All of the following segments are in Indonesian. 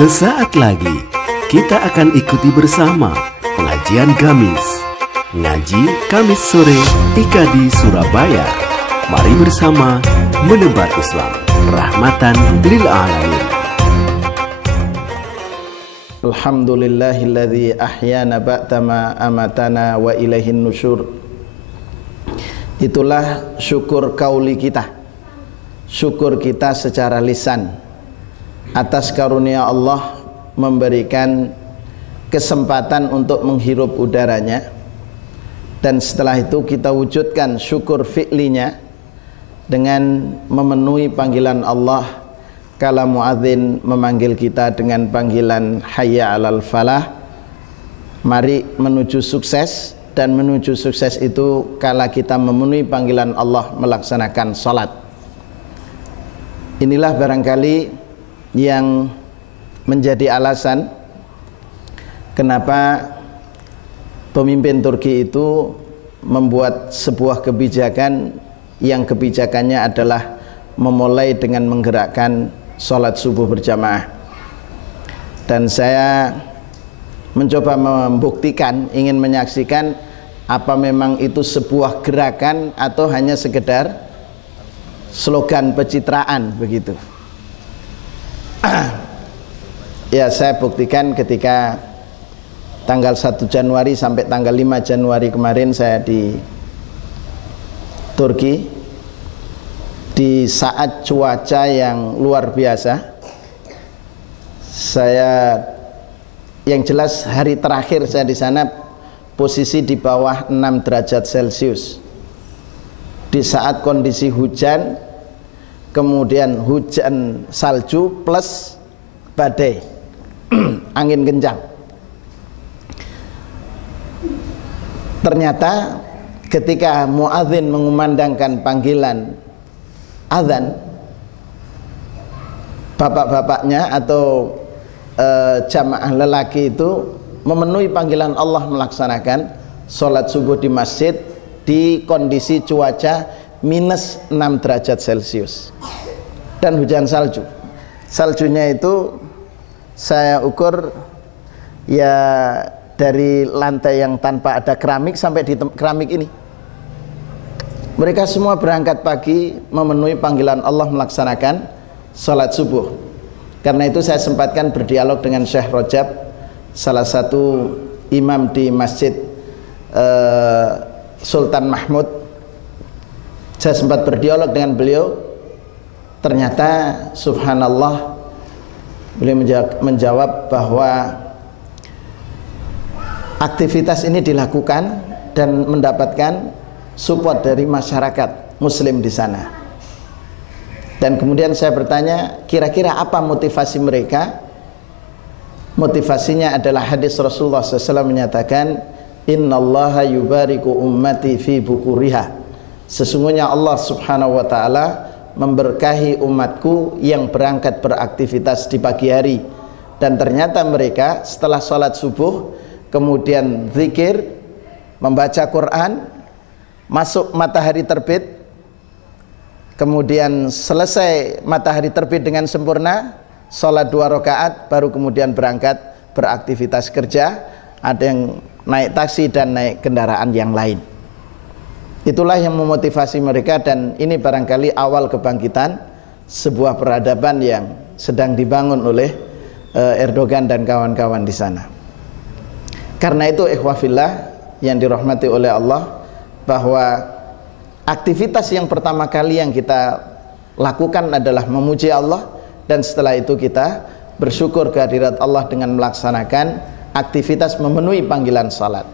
Sesaat lagi kita akan ikuti bersama pengajian Gamis. Ngaji Kamis sore di Surabaya. Mari bersama menebar Islam, rahmatan lil alamin. Alhamdulillahilladzi ahyana ba'dama amatana wa ilaihin nusyur. Itulah syukur kauli kita, syukur kita secara lisan atas karunia Allah memberikan kesempatan untuk menghirup udaranya, dan setelah itu kita wujudkan syukur fi'linya dengan memenuhi panggilan Allah kala muadzin memanggil kita dengan panggilan hayya 'alal falah, mari menuju sukses. Dan menuju sukses itu kala kita memenuhi panggilan Allah melaksanakan salat. Inilah barangkali yang menjadi alasan kenapa pemimpin Turki itu membuat sebuah kebijakan yang kebijakannya adalah memulai dengan menggerakkan sholat subuh berjamaah. Dan saya mencoba membuktikan, ingin menyaksikan apa memang itu sebuah gerakan atau hanya sekedar slogan pencitraan begitu. Ya, saya buktikan ketika tanggal 1 Januari sampai tanggal 5 Januari kemarin saya di Turki, di saat cuaca yang luar biasa. Yang jelas hari terakhir saya di sana posisi di bawah 6 derajat Celcius. Di saat kondisi hujan, kemudian hujan salju plus badai, angin kencang. Ternyata ketika muadzin mengumandangkan panggilan azan, bapak-bapaknya atau jamaah lelaki itu memenuhi panggilan Allah melaksanakan sholat subuh di masjid di kondisi cuaca minus 6 derajat Celcius dan hujan salju. Saljunya itu saya ukur ya dari lantai yang tanpa ada keramik sampai di keramik ini. Mereka semua berangkat pagi memenuhi panggilan Allah melaksanakan sholat subuh. Karena itu saya sempatkan berdialog dengan Syekh Rajab, salah satu imam di Masjid Sultan Mahmud. Saya sempat berdialog dengan beliau. Ternyata subhanallah, beliau menjawab bahwa aktivitas ini dilakukan dan mendapatkan support dari masyarakat muslim di sana. Dan kemudian saya bertanya, kira-kira apa motivasi mereka? Motivasinya adalah hadis Rasulullah SAW menyatakan, innallaha yubariku ummati fi bukuriha. Sesungguhnya Allah subhanahu wa ta'ala memberkahi umatku yang berangkat beraktivitas di pagi hari. Dan ternyata mereka setelah sholat subuh kemudian zikir, membaca Quran, masuk matahari terbit, kemudian selesai matahari terbit dengan sempurna, sholat 2 rakaat, baru kemudian berangkat beraktivitas kerja. Ada yang naik taksi dan naik kendaraan yang lain. Itulah yang memotivasi mereka, dan ini barangkali awal kebangkitan sebuah peradaban yang sedang dibangun oleh Erdogan dan kawan-kawan di sana. Karena itu ikhwafillah yang dirahmati oleh Allah, bahwa aktivitas yang pertama kali yang kita lakukan adalah memuji Allah, dan setelah itu kita bersyukur kehadirat Allah dengan melaksanakan aktivitas memenuhi panggilan salat.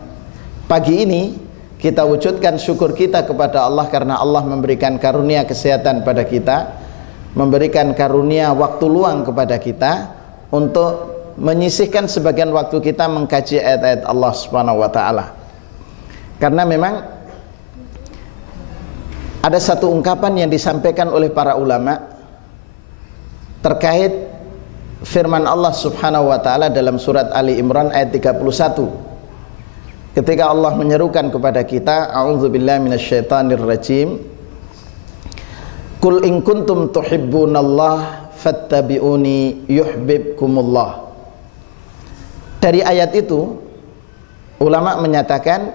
Pagi ini kita wujudkan syukur kita kepada Allah karena Allah memberikan karunia kesehatan pada kita, memberikan karunia waktu luang kepada kita untuk menyisihkan sebagian waktu kita mengkaji ayat-ayat Allah Subhanahu wa taala. Karena memang ada satu ungkapan yang disampaikan oleh para ulama terkait firman Allah Subhanahu wa taala dalam surat Ali Imran ayat 31. Ketika Allah menyerukan kepada kita, a'udzubillahi minasyaitonirrajim, qul in kuntum tuhibbunallaha fattabi'uni yuhibbukumullah. Dari ayat itu ulama menyatakan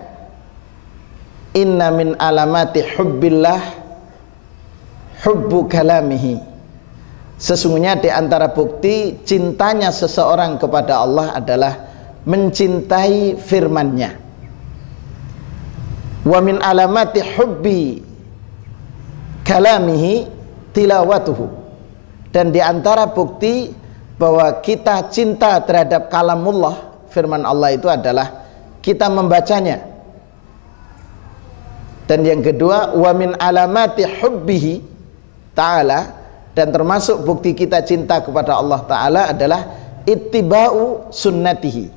inna min alamati hubbillah hubbu kalamihi. Sesungguhnya di antara bukti cintanya seseorang kepada Allah adalah mencintai firman-Nya. Wa min alamati hubbi kalamihi tilawatuhu. Dan di antara bukti bahwa kita cinta terhadap kalamullah, firman Allah itu adalah kita membacanya. Dan yang kedua, wa min alamati hubbihi ta'ala, dan termasuk bukti kita cinta kepada Allah Ta'ala adalah ittiba'u sunnatihi,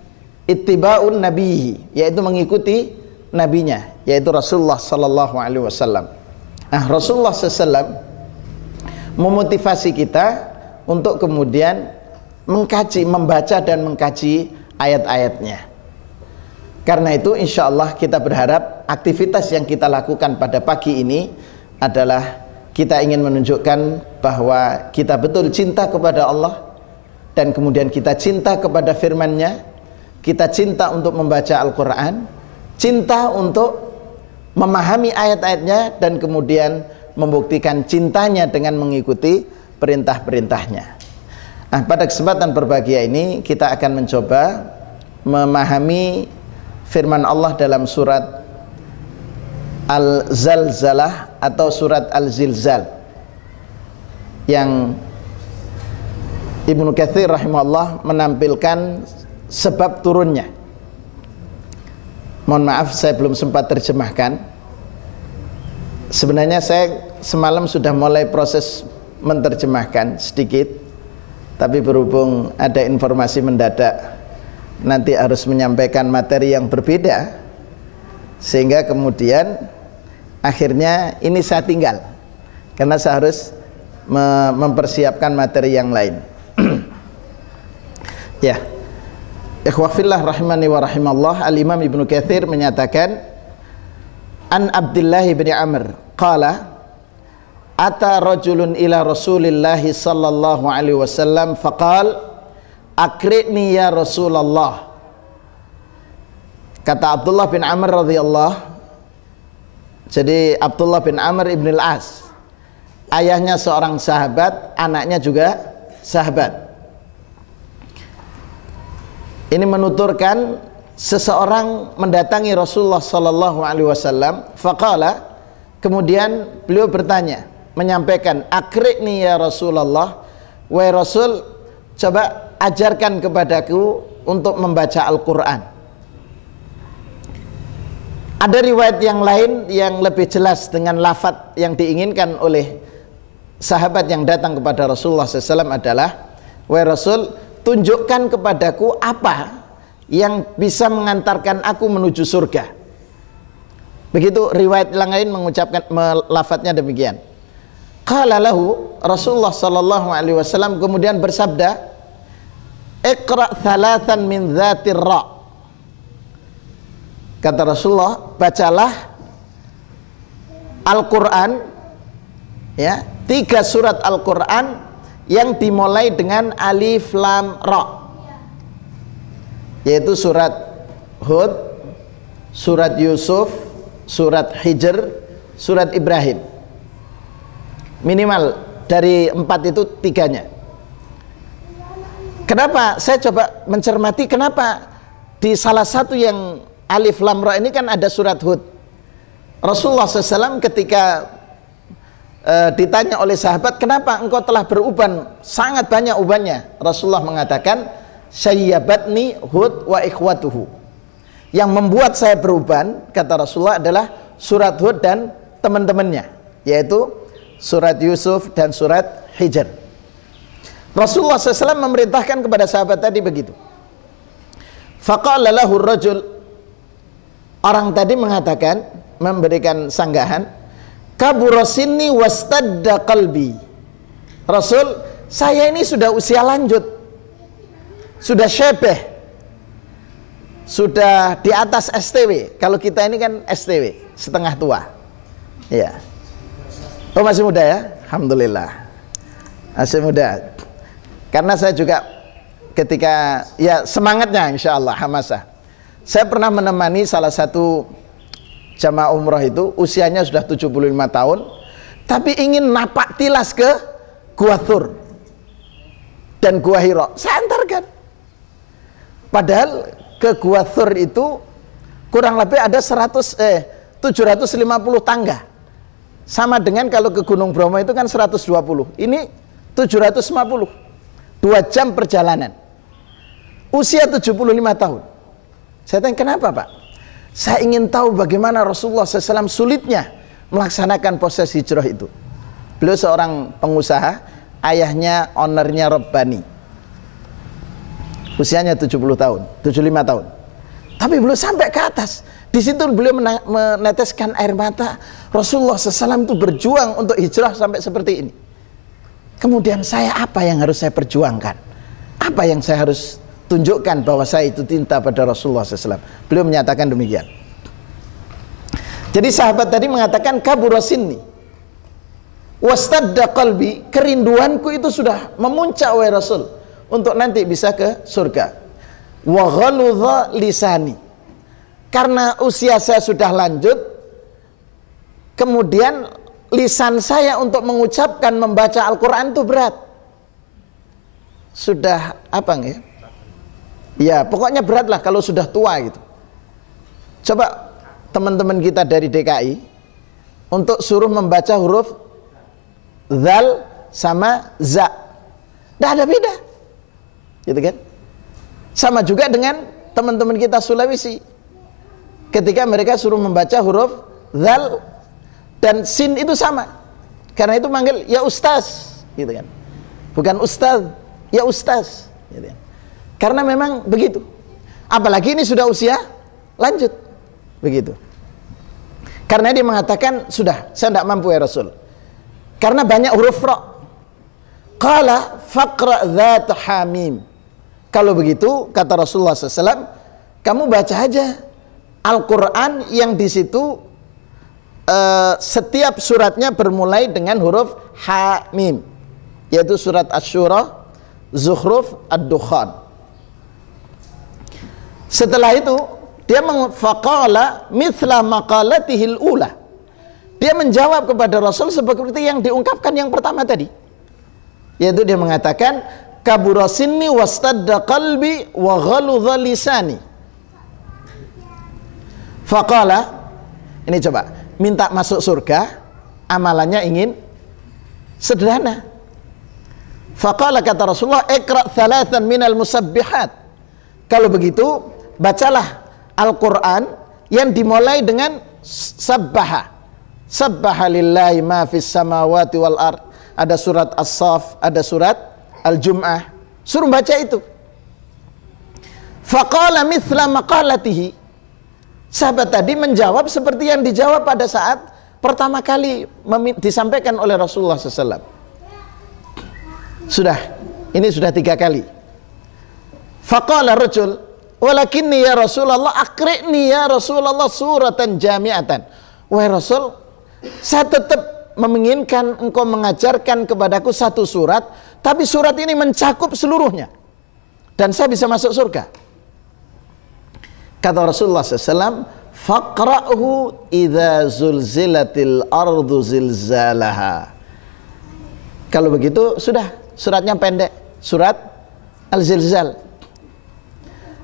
ittiba'u nabihi, yaitu mengikuti nabinya, yaitu Rasulullah Sallallahu Alaihi Wasallam. Nah, Rasulullah SAW memotivasi kita untuk kemudian mengkaji, membaca dan mengkaji ayat-ayatnya. Karena itu insya Allah kita berharap aktivitas yang kita lakukan pada pagi ini adalah kita ingin menunjukkan bahwa kita betul cinta kepada Allah, dan kemudian kita cinta kepada firman-Nya, kita cinta untuk membaca Al-Quran, cinta untuk memahami ayat-ayatnya, dan kemudian membuktikan cintanya dengan mengikuti perintah-perintahnya. Nah, pada kesempatan berbahagia ini kita akan mencoba memahami firman Allah dalam surat Al-Zalzalah atau surat Al-Zilzal yang Ibnu Katsir rahimahullah menampilkan sebab turunnya. Mohon maaf saya belum sempat terjemahkan. Sebenarnya saya semalam sudah mulai proses menerjemahkan sedikit, tapi berhubung ada informasi mendadak nanti harus menyampaikan materi yang berbeda, sehingga kemudian akhirnya ini saya tinggal karena saya harus mempersiapkan materi yang lain. Ya, ikhwafillah rahimani wa rahimallah, Al-Imam Ibnu Katsir menyatakan an Abdullah bin Amr qala ata rajulun ila Rasulillah sallallahu alaihi wasallam faqal akri'ni ya Rasulullah. Kata Abdullah bin Amr radhiyallahu, jadi Abdullah bin Amr ibn al-As, ayahnya seorang sahabat, anaknya juga sahabat. Ini menuturkan seseorang mendatangi Rasulullah sallallahu alaihi wasallam, faqala, kemudian beliau bertanya, menyampaikan, akri'ni ya Rasulullah, wahai Rasul, coba ajarkan kepadaku untuk membaca Al-Quran. Ada riwayat yang lain yang lebih jelas dengan lafadz yang diinginkan oleh sahabat yang datang kepada Rasulullah SAW adalah, wahai Rasul, tunjukkan kepadaku apa yang bisa mengantarkan aku menuju surga. Begitu riwayat yang lain mengucapkan lafadznya demikian. Qala lahu, Rasulullah sallallahu alaihi wasallam kemudian bersabda, iqra thalathan min dhatir ra. Kata Rasulullah, bacalah Al-Quran, ya, 3 surat Al-Quran yang dimulai dengan alif lam ra, yaitu surat Hud, surat Yusuf, surat Hijr, surat Ibrahim. Minimal dari 4 itu 3-nya. Kenapa? Saya coba mencermati kenapa di salah satu yang alif lam ra ini kan ada surat Hud. Rasulullah SAW ketika ditanya oleh sahabat, kenapa engkau telah beruban sangat banyak ubannya? Rasulullah mengatakan, sayyabatni Hud wa ikhwatuhu. Yang membuat saya beruban, kata Rasulullah, adalah surat Hud dan teman-temannya, yaitu surat Yusuf dan surat Hijr. Rasulullah SAW memerintahkan kepada sahabat tadi begitu. Faqala lahu rajul, orang tadi mengatakan, memberikan sanggahan, kabura sinni wastadda qalbi. Rasul, saya ini sudah usia lanjut, sudah syebeh, sudah di atas STW. Kalau kita ini kan STW, setengah tua. Ya. Oh, masih muda ya? Alhamdulillah, masih muda. Karena saya juga ketika ya semangatnya insya Allah hamasah. Saya pernah menemani salah satu jamaah umroh itu usianya sudah 75 tahun, tapi ingin napak tilas ke Gua Thur dan Gua Hira. Saya antarkan. Padahal ke Gua Thur itu kurang lebih ada 750 tangga. Sama dengan kalau ke Gunung Bromo itu kan 120. Ini 750. 2 jam perjalanan. Usia 75 tahun. Saya tanya, kenapa Pak? Saya ingin tahu bagaimana Rasulullah SAW sulitnya melaksanakan proses hijrah itu. Beliau seorang pengusaha, ayahnya ownernya Rabbani. Usianya 70 tahun, 75 tahun. Tapi beliau sampai ke atas. Di situ beliau meneteskan air mata. Rasulullah SAW itu berjuang untuk hijrah sampai seperti ini. Kemudian saya apa yang harus saya perjuangkan? Apa yang saya harus tunjukkan bahwa saya itu cinta pada Rasulullah SAW? Beliau menyatakan demikian. Jadi sahabat tadi mengatakan kabura sinni wastadda qalbi, kerinduanku itu sudah memuncak wahai Rasul untuk nanti bisa ke surga. Wa ghaludha lisani, karena usia saya sudah lanjut, kemudian lisan saya untuk mengucapkan membaca Al-Quran itu berat. Sudah apa nggak? Ya pokoknya berat lah kalau sudah tua gitu. Coba teman-teman kita dari DKI untuk suruh membaca huruf zal sama za, nggak ada beda, gitu kan? Sama juga dengan teman-teman kita Sulawesi, ketika mereka suruh membaca huruf zal dan sin itu sama, karena itu manggil ya ustaz, gitu kan? Bukan ustaz, ya ustaz, gitu kan? Karena memang begitu. Apalagi ini sudah usia lanjut, begitu. Karena dia mengatakan sudah, saya tidak mampu ya Rasul, karena banyak huruf ra. Qala faqra dzat hamim. Kalau begitu kata Rasulullah SAW, kamu baca aja Al-Quran yang di situ setiap suratnya bermulai dengan huruf Hamim, yaitu surat Asy-Syura, Zukhruf, Ad-Dukhan. Setelah itu dia faqala mithla maqalatihil ula, dia menjawab kepada Rasul seperti yang diungkapkan yang pertama tadi, yaitu dia mengatakan kabura sinni wastadda qalbi wa ghaludha lisani. Faqala, ini coba minta masuk surga, amalannya ingin sederhana. Faqala, kata Rasulullah, iqra' thalathan minal musabbihat. Kalau begitu bacalah Al-Quran yang dimulai dengan sabbaha. Sabbaha lillahi ma fis samawati wal ard. Ada surat As-Saff, ada surat Al-Jum'ah. Suruh baca itu. Faqala mithla maqalatihi. Sahabat tadi menjawab seperti yang dijawab pada saat pertama kali disampaikan oleh Rasulullah SAW. Ini sudah 3 kali. Faqala rajul, walakinni ya Rasulullah aqri'ni ya Rasulullah suratan jami'atan. Wahai Rasul, saya tetap menginginkan engkau mengajarkan kepadaku satu surat, tapi surat ini mencakup seluruhnya dan saya bisa masuk surga. Kata Rasulullah SAW, faqra'hu idza zulzilatil ardu zilzalaha. Kalau begitu sudah, suratnya pendek, surat Al-Zilzal.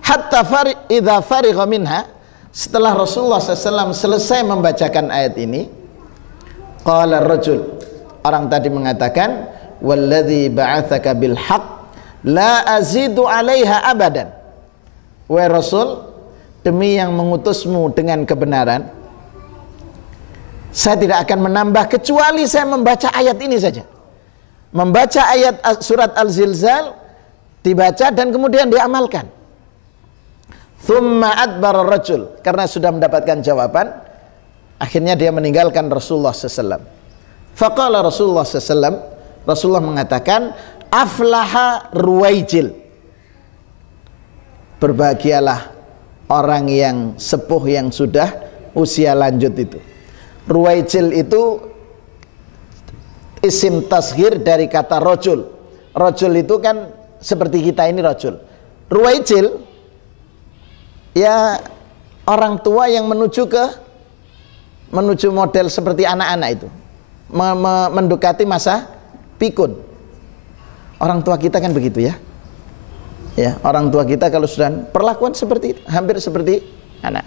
Hatta idza farigha minha, setelah Rasulullah SAW selesai membacakan ayat ini, qala rajul, orang tadi mengatakan, walladzi ba'atsaka bil haqq la azidu 'alaiha abadan. Wahai Rasul, demi yang mengutusmu dengan kebenaran, saya tidak akan menambah kecuali saya membaca ayat ini saja. Membaca ayat surat Al-Zilzal, dibaca dan kemudian diamalkan. Thumma adbara rajul, karena sudah mendapatkan jawaban, akhirnya dia meninggalkan Rasulullah SAW. Faqala Rasulullah SAW, Rasulullah mengatakan, aflaha ruwaijil, berbahagialah orang yang sepuh yang sudah usia lanjut itu. Ruwaijil itu isim tasghir dari kata rojul. Rojul itu kan seperti kita ini rajul. Ruwaijil ya orang tua yang menuju model seperti anak-anak itu, mendekati masa pikun. Orang tua kita kan begitu ya. Ya, orang tua kita kalau sudah perlakuan seperti itu, hampir seperti anak.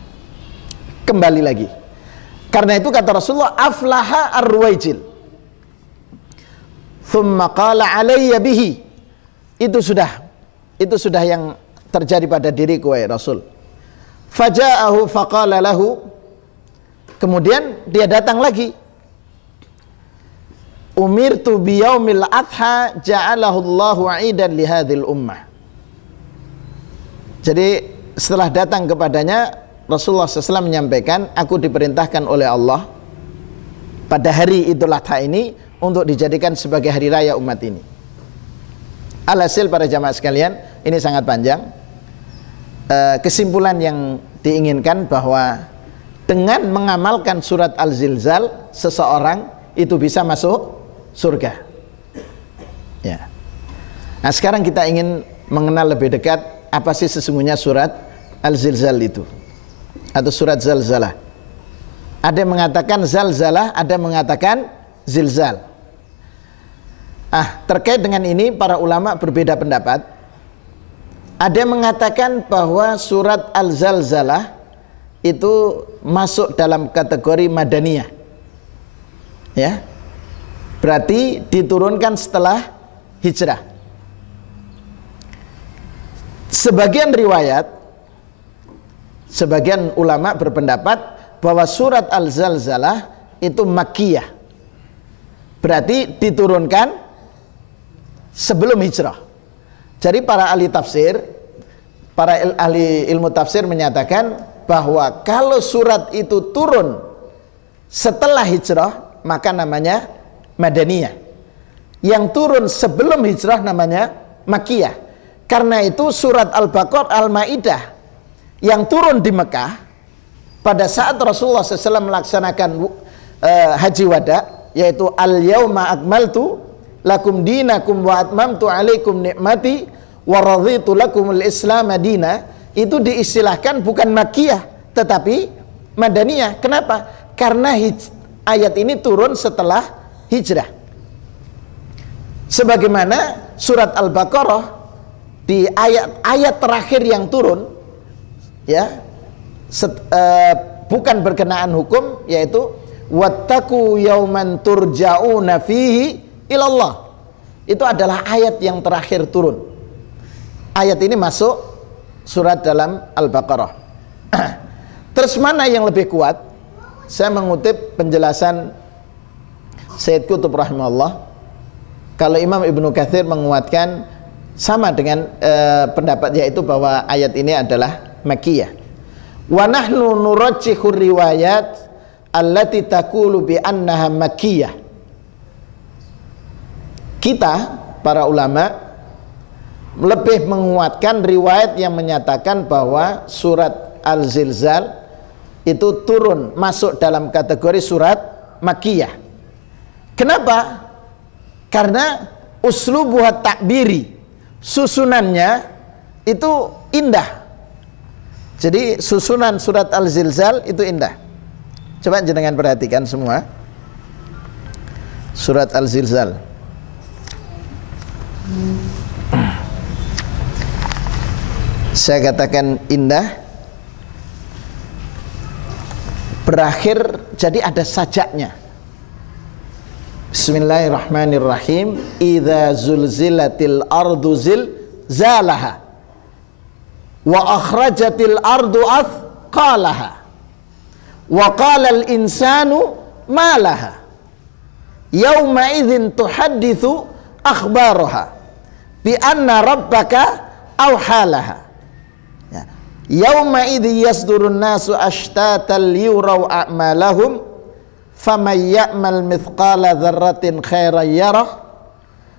Kembali lagi. Karena itu kata Rasulullah, aflaha ar-ruwaijil. Thumma qala alayya bihi. Itu sudah yang terjadi pada diriku wahai Rasul. Faja'ahu faqala lahu. Kemudian dia datang lagi. Umirtu biyaumil adha ja'alahu Allahu 'idan li hadhil ummah. Jadi setelah datang kepadanya, Rasulullah SAW menyampaikan, aku diperintahkan oleh Allah pada hari Idul Adha ini untuk dijadikan sebagai hari raya umat ini. Alhasil para jamaah sekalian, ini sangat panjang. Kesimpulan yang diinginkan bahwa dengan mengamalkan surat Al-Zilzal, seseorang itu bisa masuk surga. Ya. Nah, sekarang kita ingin mengenal lebih dekat apa sih sesungguhnya surat Al-Zilzal itu, atau surat Zalzalah. Ada yang mengatakan Zalzalah, ada yang mengatakan Zilzal. Terkait dengan ini para ulama berbeda pendapat. Ada yang mengatakan bahwa surat Al-Zalzalah itu masuk dalam kategori Madaniyah. Ya. Berarti diturunkan setelah hijrah. Sebagian ulama berpendapat bahwa surat Al-Zalzalah itu Makkiyah. Berarti diturunkan sebelum hijrah. Jadi para ahli ilmu tafsir menyatakan bahwa kalau surat itu turun setelah hijrah, maka namanya Madaniyah. Yang turun sebelum hijrah namanya Makkiyah. Karena itu surat Al-Baqarah, Al-Maidah yang turun di Mekah pada saat Rasulullah SAW melaksanakan haji wada, yaitu al-yauma akmaltu lakum dinakum wa atmamtu alaikum nikmati wa raditu lakumul islam madina, itu diistilahkan bukan Makkiyah tetapi Madaniyah. Kenapa? Karena ayat ini turun setelah hijrah. Sebagaimana surat Al-Baqarah di ayat terakhir yang turun, ya, bukan berkenaan hukum, yaitu wattaqu yauman turja'una fihi ilallah. Itu adalah ayat yang terakhir turun. Ayat ini masuk surat dalam Al-Baqarah. Terus mana yang lebih kuat? Saya mengutip penjelasan Sayyid Qutb rahimahullah. Kalau Imam Ibnu Katsir menguatkan sama dengan pendapat, yaitu bahwa ayat ini adalah Makkiyah. Wa nahnu nurajjihu riwayat allati taqulu bi annaha Makkiyah. Kita para ulama lebih menguatkan riwayat yang menyatakan bahwa surat Al-Zilzal itu turun masuk dalam kategori surat Makkiyah. Kenapa? Karena uslubuhat takbiri, susunannya itu indah. Jadi susunan surat Al-Zilzal itu indah. Coba jenengan perhatikan semua. Surat Al-Zilzal. Saya katakan indah. Berakhir, jadi ada sajaknya. Bismillahirrahmanirrahim. Idza zulzilatil ardu zilzalaha wa akhrajatil ardu athqalaha wa qala al insanu ma laha yauma idzin tuhadditsu akhbaraha bi anna rabbaka awhalaha. Yauma idzi yasdurun nasu ashtatan liyuraw a'malahum faman ya'mal mithqala dzarratin khairan yarah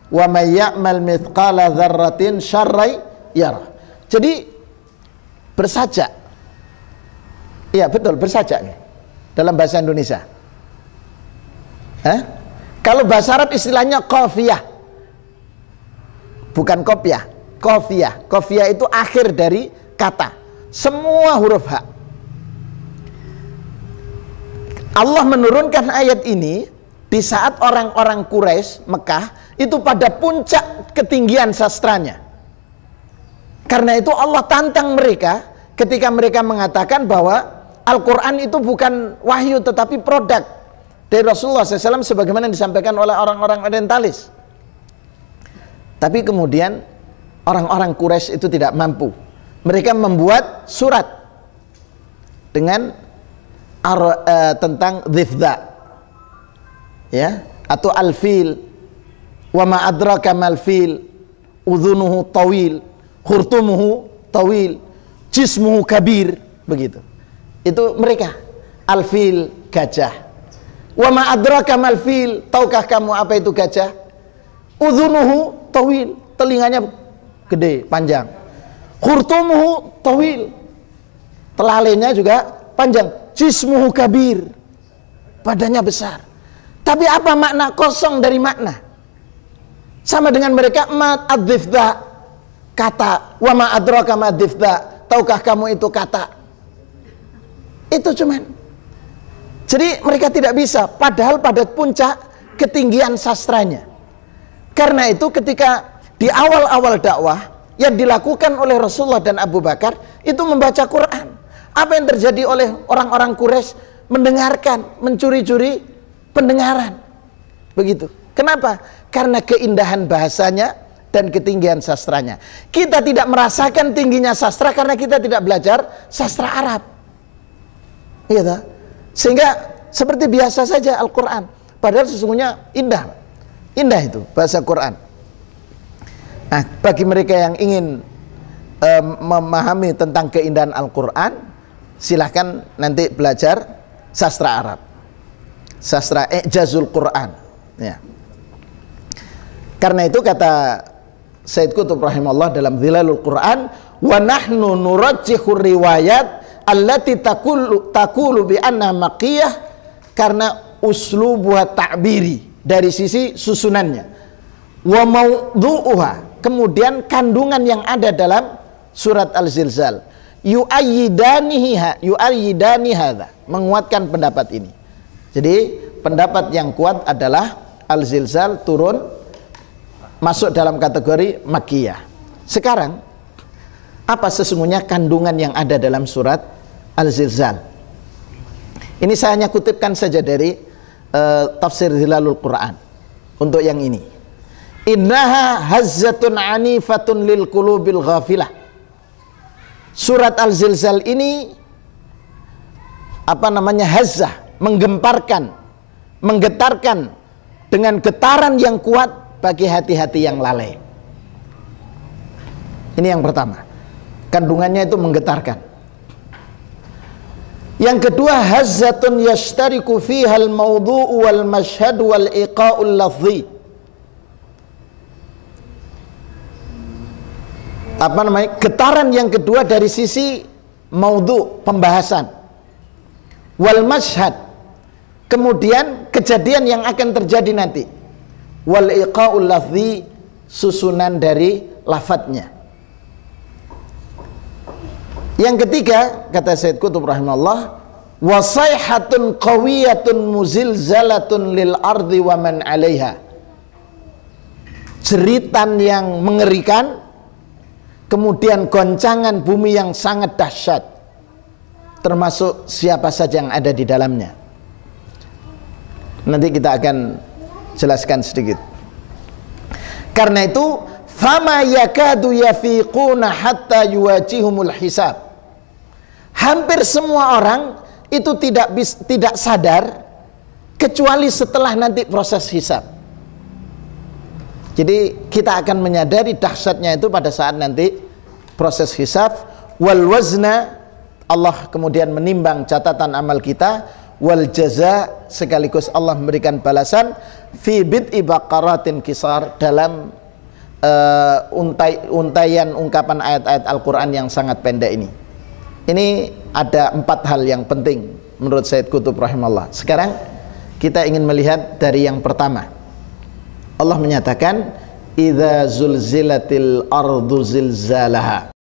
wa man ya'mal mithqala dzarratin syarran yarah. Jadi bersajak. Iya betul, bersajak dalam bahasa Indonesia. Kalau bahasa Arab istilahnya qafiyah, bukan kopiah. qafiyah. Qafiyah itu akhir dari kata. Semua huruf H. Allah menurunkan ayat ini di saat orang-orang Quraisy Mekah itu pada puncak ketinggian sastranya. Karena itu Allah tantang mereka ketika mereka mengatakan bahwa Al-Quran itu bukan wahyu tetapi produk dari Rasulullah SAW sebagaimana disampaikan oleh orang-orang orientalis. Tapi kemudian orang-orang Quraisy itu tidak mampu. Mereka membuat surat dengan tentang dhifda, ya, atau al-fil, wa ma adraka mal fil, udhunuhu tawil, khurtumuhu tawil, jismuhu kabir, begitu. Itu mereka, al-fil, gajah. Wa ma adraka mal fil, tahukah kamu apa itu gajah? Udhunuhu tawil, telinganya gede, panjang. Khurtumuhu tawil, telalainya juga panjang. Jismuhu kabir, badannya besar. Tapi apa makna? Kosong dari makna. Sama dengan mereka ma ad-dhifda, kata. Wa ma adraka ma ad-dhifda, tahukah kamu itu kata? Itu cuman. Jadi mereka tidak bisa, padahal pada puncak ketinggian sastranya. Karena itu ketika di awal-awal dakwah yang dilakukan oleh Rasulullah dan Abu Bakar itu membaca Quran. Apa yang terjadi oleh orang-orang Quraisy? Mendengarkan, mencuri-curi pendengaran. Begitu. Kenapa? Karena keindahan bahasanya dan ketinggian sastranya. Kita tidak merasakan tingginya sastra karena kita tidak belajar sastra Arab. Iya, sehingga seperti biasa saja Al-Quran. Padahal sesungguhnya indah. Indah itu bahasa Quran. Nah, bagi mereka yang ingin memahami tentang keindahan Al-Quran, silahkan nanti belajar sastra Arab, sastra I'jazul Quran, ya. Karena itu kata Sayyid Qutb rahimahullah dalam Dhilalul Quran, wa nahnu nurajjihur riwayat allati taqulu bi anna maqiyah, karena uslubuha ta'biri, dari sisi susunannya, wa mawdu'uha, kemudian kandungan yang ada dalam surat Al-Zilzal, yu'ayyidani hadha, menguatkan pendapat ini. Jadi pendapat yang kuat adalah Al-Zilzal turun masuk dalam kategori Makkiyah. Sekarang apa sesungguhnya kandungan yang ada dalam surat Al-Zilzal? Ini saya hanya kutipkan saja dari tafsir Dhilalul Quran untuk yang ini. Innaha hazzatun anifatun lil qulubil ghafilah. Surat Al-Zilzal ini hazzah, menggemparkan, menggetarkan dengan getaran yang kuat bagi hati-hati yang lalai. Ini yang pertama, kandungannya itu menggetarkan. Yang kedua, hazzatun yashtariku fiha al-mawdu'u wal mashhad wal iqa'ul lafzi. Getaran yang kedua dari sisi maudhu, pembahasan, wal mashhad, kemudian kejadian yang akan terjadi nanti, wal iqa'ul lafzi, susunan dari lafadznya. Yang ketiga, kata Sayyid Qutb rahimahullah, wasayhatun qawiyatun muzilzalatun lil ardi wa man 'alaiha, jeritan yang mengerikan, kemudian goncangan bumi yang sangat dahsyat, termasuk siapa saja yang ada di dalamnya. Nanti kita akan jelaskan sedikit. Karena itu, fama yakadu yafiquna hatta yuwajihumul hisab. Hampir semua orang itu tidak sadar kecuali setelah nanti proses hisab. Jadi kita akan menyadari dahsyatnya itu pada saat nanti proses hisab. Wal wazna, Allah kemudian menimbang catatan amal kita. Wal jaza, sekaligus Allah memberikan balasan. Fi bid'i baqaratin kisar, dalam untayan ungkapan ayat-ayat Al-Quran yang sangat pendek ini. Ini ada 4 hal yang penting menurut Sayyid Qutb rahimahullah. Sekarang kita ingin melihat dari yang pertama. Allah menyatakan idza zulzilatil ardu zilzalaha.